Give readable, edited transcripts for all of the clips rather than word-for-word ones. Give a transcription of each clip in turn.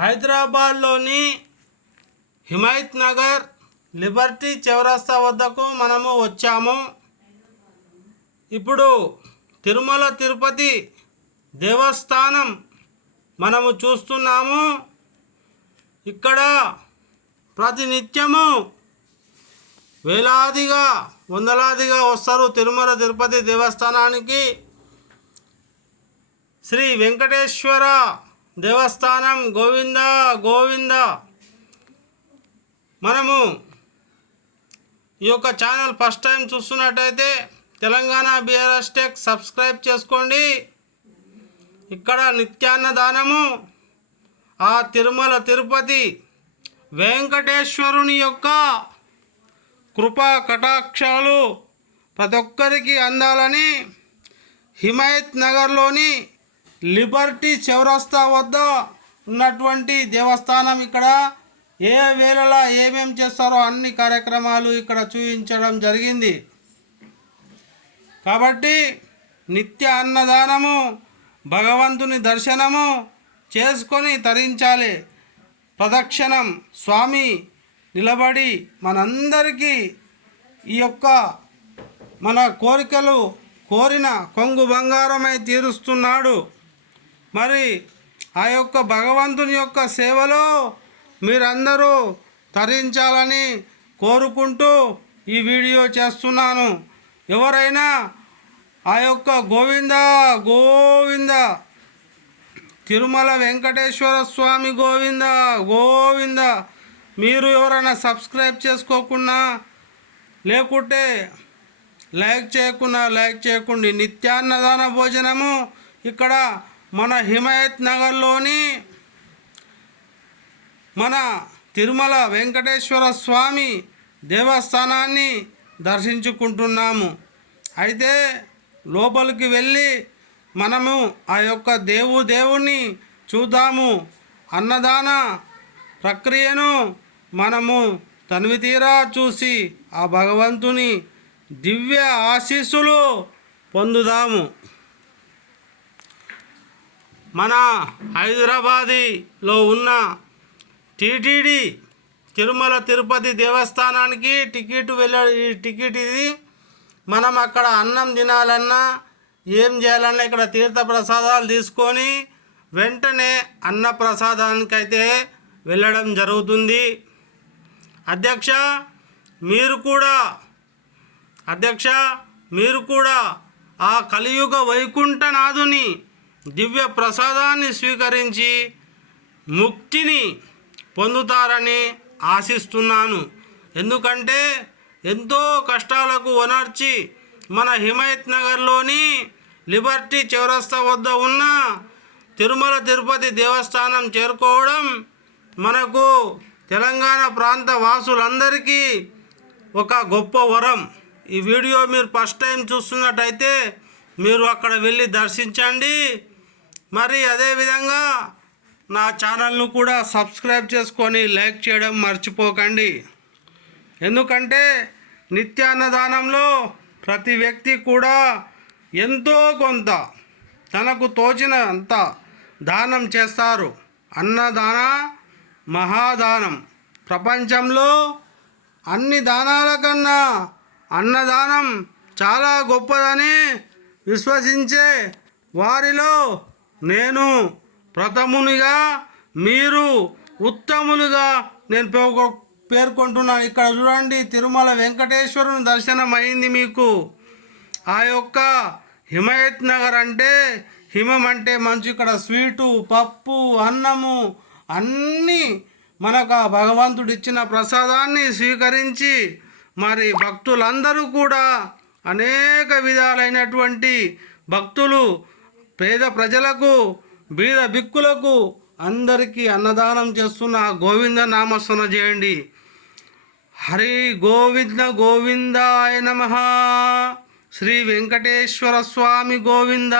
హైదరాబాద్లోని హిమాయత్ నగర్ లిబర్టీ చౌరస్తా వద్దకు మనము వచ్చాము. ఇప్పుడు తిరుమల తిరుపతి దేవస్థానం మనము చూస్తున్నాము. ఇక్కడ ప్రతినిత్యము వేలాదిగా వందలాదిగా వస్తారు తిరుమల తిరుపతి దేవస్థానానికి. శ్రీ వెంకటేశ్వర దేవస్థానం గోవింద గోవింద. మనము ఈ యొక్క ఛానల్ ఫస్ట్ టైం చూస్తున్నట్టయితే తెలంగాణ బీఆర్ఎస్ టెక్ సబ్స్క్రైబ్ చేసుకోండి. ఇక్కడ నిత్యాన్నదానము ఆ తిరుమల తిరుపతి వెంకటేశ్వరుని యొక్క కృపా కటాక్షాలు ప్రతి ఒక్కరికి అందాలని హిమాయత్ నగర్లోని లిబర్టీ చౌరస్తా వద్ద ఉన్నటువంటి దేవస్థానం ఇక్కడ ఏ వేళలా ఏమేమి చేస్తారో అన్ని కార్యక్రమాలు ఇక్కడ చూపించడం జరిగింది. కాబట్టి నిత్య అన్నదానము భగవంతుని దర్శనము చేసుకొని తరించాలి. ప్రదక్షిణం స్వామి నిలబడి మనందరికీ ఈ యొక్క మన కోరికలు కోరిన కొంగు బంగారమై తీరుస్తున్నాడు. మరి ఆ యొక్క భగవంతుని యొక్క సేవలో మీరందరూ తరించాలని కోరుకుంటూ ఈ వీడియో చేస్తున్నాను. ఎవరైనా ఆ యొక్క గోవింద గోవింద తిరుమల వెంకటేశ్వర స్వామి గోవింద గోవింద మీరు ఎవరైనా సబ్స్క్రైబ్ చేసుకోకుండా లేకుంటే లైక్ చేయకుండా నిత్యాన్నదాన భోజనము ఇక్కడ మన హిమాయత్ నగర్లోని మన తిరుమల వెంకటేశ్వర స్వామి దేవస్థానాన్ని దర్శించుకుంటున్నాము. అయితే లోపలికి వెళ్ళి మనము ఆ యొక్క దేవుని చూద్దాము. అన్నదాన ప్రక్రియను మనము తనివితీరా చూసి ఆ భగవంతుని దివ్య ఆశీస్సులు పొందుదాము. మన హైదరాబాదీలో ఉన్న టీటీడీ తిరుమల తిరుపతి దేవస్థానానికి టికెట్ ఇది. మనం అక్కడ అన్నం తినాలన్నా ఏం చేయాలన్నా ఇక్కడ తీర్థ ప్రసాదాలు తీసుకొని వెంటనే అన్న ప్రసాదానికైతే వెళ్ళడం జరుగుతుంది. అధ్యక్ష మీరు కూడా ఆ కలియుగ వైకుంఠనాథుని దివ్య ప్రసాదాన్ని స్వీకరించి ముక్తిని పొందుతారని ఆశిస్తున్నాను. ఎందుకంటే ఎంతో కష్టాలకు ఓనర్చి మన హిమాయత్ నగర్లోని లిబర్టీ చౌరస్తా వద్ద ఉన్న తిరుమల తిరుపతి దేవస్థానం చేరుకోవడం మనకు తెలంగాణ ప్రాంత వాసులందరికీ ఒక గొప్ప వరం. ఈ వీడియో మీరు ఫస్ట్ టైం చూస్తున్నట్టయితే మీరు అక్కడ వెళ్ళి దర్శించండి. మరి అదేవిధంగా నా ఛానల్ను కూడా సబ్స్క్రైబ్ చేసుకొని లైక్ చేయడం మర్చిపోకండి. ఎందుకంటే నిత్యాన్నదానంలో ప్రతి వ్యక్తి కూడా ఎంతో కొంత తనకు తోచినంత దానం చేస్తారు. అన్నదాన మహాదానం. ప్రపంచంలో అన్ని దానాల కన్నా అన్నదానం చాలా గొప్పదని విశ్వసించే వారిలో నేను ప్రథమునిగా, మీరు ఉత్తములుగా నేను పేర్కొంటున్నాను. ఇక్కడ చూడండి, తిరుమల వెంకటేశ్వరుని దర్శనం అయింది మీకు. ఆ యొక్క హిమాయత్ నగర్ అంటే హిమం అంటే మంచు. ఇక్కడ స్వీటు, పప్పు, అన్నము అన్నీ మనకు ఆ భగవంతుడు ఇచ్చిన ప్రసాదాన్ని స్వీకరించి మరి భక్తులందరూ కూడా అనేక విధాలైనటువంటి భక్తులు పేద ప్రజలకు బీద భిక్కులకు అందరికీ అన్నదానం చేస్తున్న గోవింద నామస్మరణ చేయండి. హరి గోవింద గోవిందాయ నమః. శ్రీ వెంకటేశ్వర స్వామి గోవింద.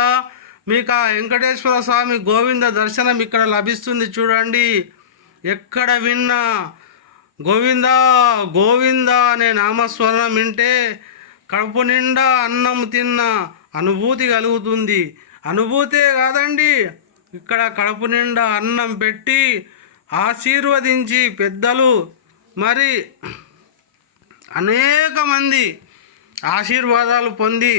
మీకు ఆ వెంకటేశ్వర స్వామి గోవింద దర్శనం ఇక్కడ లభిస్తుంది. చూడండి, ఎక్కడ విన్నా గోవింద గోవింద అనే నామస్మరణం వింటే కడుపు నిండా అన్నం తిన్న అనుభూతి కలుగుతుంది. అనుభూతే కాదండి, ఇక్కడ కడుపు నిండా అన్నం పెట్టి ఆశీర్వదించి పెద్దలు మరి అనేక మంది ఆశీర్వాదాలు పొంది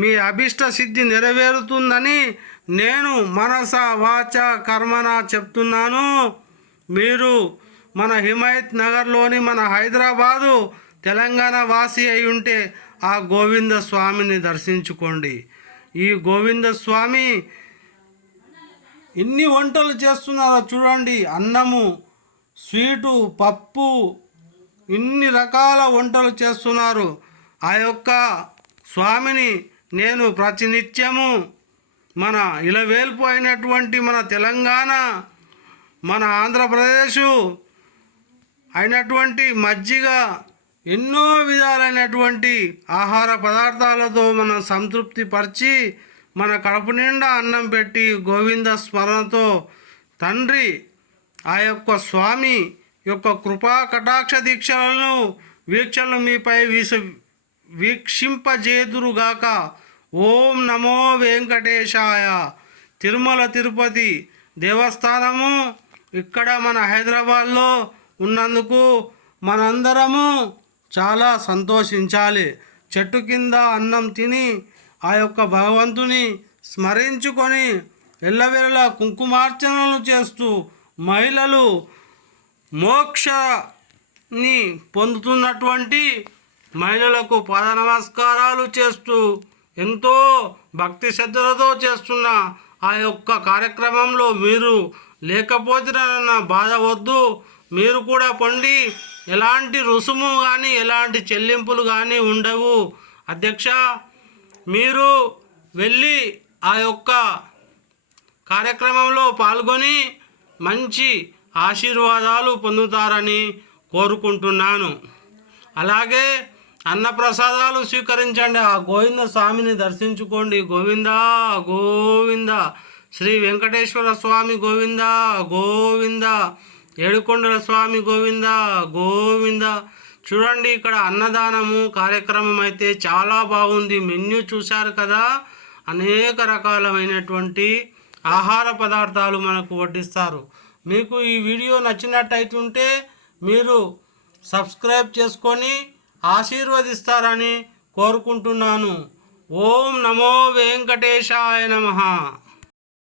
మీ అభిష్ట సిద్ధి నెరవేరుతుందని నేను మనస వాచ కర్మన చెప్తున్నాను. మీరు మన హిమాయత్ నగర్లోని మన హైదరాబాదు తెలంగాణ వాసి అయి ఉంటే ఆ గోవింద స్వామిని దర్శించుకోండి. ఈ గోవింద స్వామి ఎన్ని వంటలు చేస్తున్నారో చూడండి. అన్నము, స్వీటు, పప్పు, ఇన్ని రకాల వంటలు చేస్తున్నారు. ఆ యొక్క స్వామిని నేను ప్రతినిత్యము మన ఇలవేల్పు అయినటువంటి మన తెలంగాణ, మన ఆంధ్రప్రదేశ్ అయినటువంటి మజ్జిగ, ఎన్నో విధాలైనటువంటి ఆహార పదార్థాలతో మనం సంతృప్తి పరిచి మన కడుపు నిండా అన్నం పెట్టి గోవింద స్మరణతో తండ్రి ఆ యొక్క స్వామి యొక్క కృపా కటాక్ష దీక్షలను వీక్షలు మీపై వీక్షింపజేదురుగాక. ఓం నమో వెంకటేశాయ. తిరుమల తిరుపతి దేవస్థానము ఇక్కడ మన హైదరాబాద్లో ఉన్నందుకు మనందరము చాలా సంతోషించాలి. చెట్టు కింద అన్నం తిని ఆ యొక్క భగవంతుని స్మరించుకొని ఎల్లవేళలా కుంకుమార్చనలు చేస్తూ మహిళలు మోక్షని పొందుతున్నటువంటి మహిళలకు పాద నమస్కారాలు చేస్తూ ఎంతో భక్తి శ్రద్ధలతో చేస్తున్న ఆ యొక్క కార్యక్రమంలో మీరు లేకపోతేనన్న బాధ వద్దు. మీరు కూడా పొండి. ఎలాంటి రుసుము కానీ ఎలాంటి చెల్లింపులు కానీ ఉండవు. అధ్యక్ష, మీరు వెళ్ళి ఆ యొక్క కార్యక్రమంలో పాల్గొని మంచి ఆశీర్వాదాలు పొందుతారని కోరుకుంటున్నాను. అలాగే అన్నప్రసాదాలు స్వీకరించండి. ఆ గోవింద స్వామిని దర్శించుకోండి. గోవింద గోవింద. శ్రీ వెంకటేశ్వర స్వామి గోవింద గోవింద. ఏడుకొండల స్వామి గోవింద గోవింద. చూడండి, ఇక్కడ అన్నదానము కార్యక్రమం అయితే చాలా బాగుంది. మెన్యూ చూశారు కదా, అనేక రకాలైనటువంటి ఆహార పదార్థాలు మనకు వడ్డిస్తారు. మీకు ఈ వీడియో నచ్చినట్టయితుంటే మీరు సబ్స్క్రైబ్ చేసుకొని ఆశీర్వదిస్తారని కోరుకుంటున్నాను. ఓం నమో వెంకటేశాయ నమః.